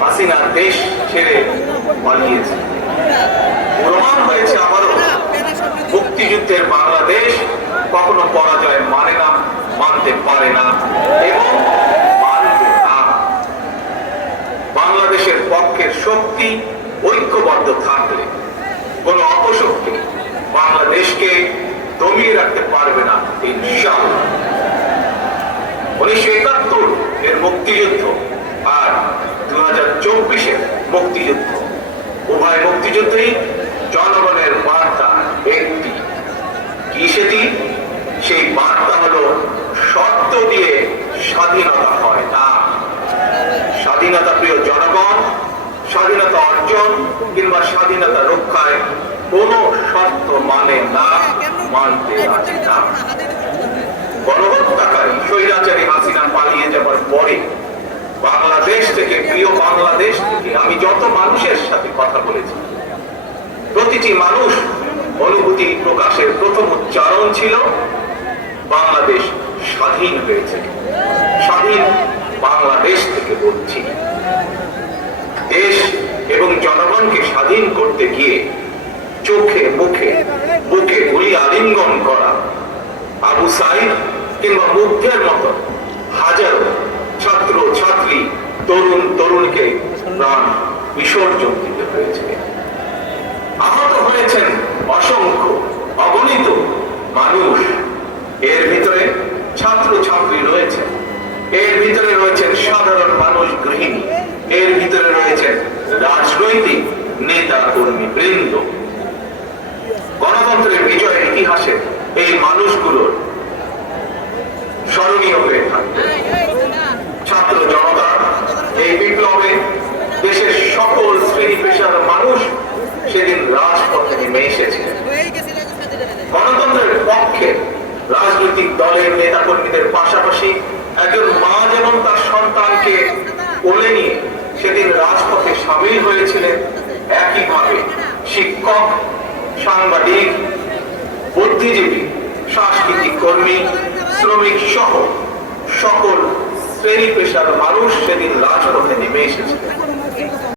হাসিনা দেশ ছেড়ে পালিয়েছে। প্রমাণ হয়েছে আবারও, মুক্তিযুদ্ধের বাংলাদেশ কখনো পরাজয় মানে না, মানতে পারে না এবং বাংলাদেশের পক্ষের শক্তি ঐক্যবদ্ধ থাকলে, কোন অপশক্তি বাংলাদেশকে দমিয়ে রাখতে পারবে না, ইনশাআল্লাহ। উনিশশো একাত্তর এর মুক্তিযুদ্ধ আর দু হাজার চব্বিশের মুক্তিযুদ্ধ। উভয় মুক্তিযুদ্ধেই জনগণের বার্তা একটি। কি সেটি? সেই বার্তা হলো শর্ত দিয়ে স্বাধীনতা হয় না। স্বাধীনতা প্রিয় জনগণ, স্বাধীনতা অর্জন কিংবা স্বাধীনতা রক্ষায় কোন শর্ত মানে না, মানতে রাজি না। গণহত্যাকারী, স্বৈরাচারী হাসিনা পালিয়ে যাবার পরে বাংলাদেশ থেকে, প্রিয় বাংলাদেশ থেকে আমি যত মানুষের সাথে কথা বলেছি, প্রতিটি মানুষ অনুভূতি প্রকাশের প্রথম উচ্চারণ ছিল, বাংলাদেশ স্বাধীন হয়েছে। স্বাধীন বাংলাদেশ থেকে বলছি। দেশ এবং জনগণকে স্বাধীন করতে গিয়ে চোখে মুখে, বুকে গুলি আলিঙ্গন করা আবু সাইদ কিংবা মুগ্ধের মতো হাজারো ছাত্র ছাত্রী তরুণ, তরুণকে প্রাণ বিসর্জন দিতে হয়েছে। আহত হয়েছেন অসংখ্য, অগণিত মানুষ। এর ভিতরে ছাত্র ছাত্রী রয়েছে। এর ভিতরে রয়েছেন সাধারণ মানুষ গৃহিণী। এর ভিতরে রয়েছেন রাজনৈতিক নেতা কর্মী বৃন্দ গণতন্ত্রের বিজয়ের ইতিহাসে এই মানুষগুলোর স্মরণীয় হয়ে থাকবে ছাত্র জনতা এই বিপ্লবে দেশের সকল শ্রেণি পেশার মানুষ সেদিন রাজপথে নেমে এসেছে। গণতন্ত্রের পক্ষে রাজনৈতিক দলের নেতা কর্মীদের পাশাপাশি একজন মা যেমন তার সন্তানকে কোলে নিয়ে সেদিন রাজপথে সামিল হয়েছিলেন, একইভাবে শিক্ষক, সাংবাদিক, বুদ্ধিজীবী, সাংস্কৃতিক কর্মী, শ্রমিক সহ সকল শ্রেণি পেশার মানুষ সেদিন রাজপথে নেমে এসেছিলেন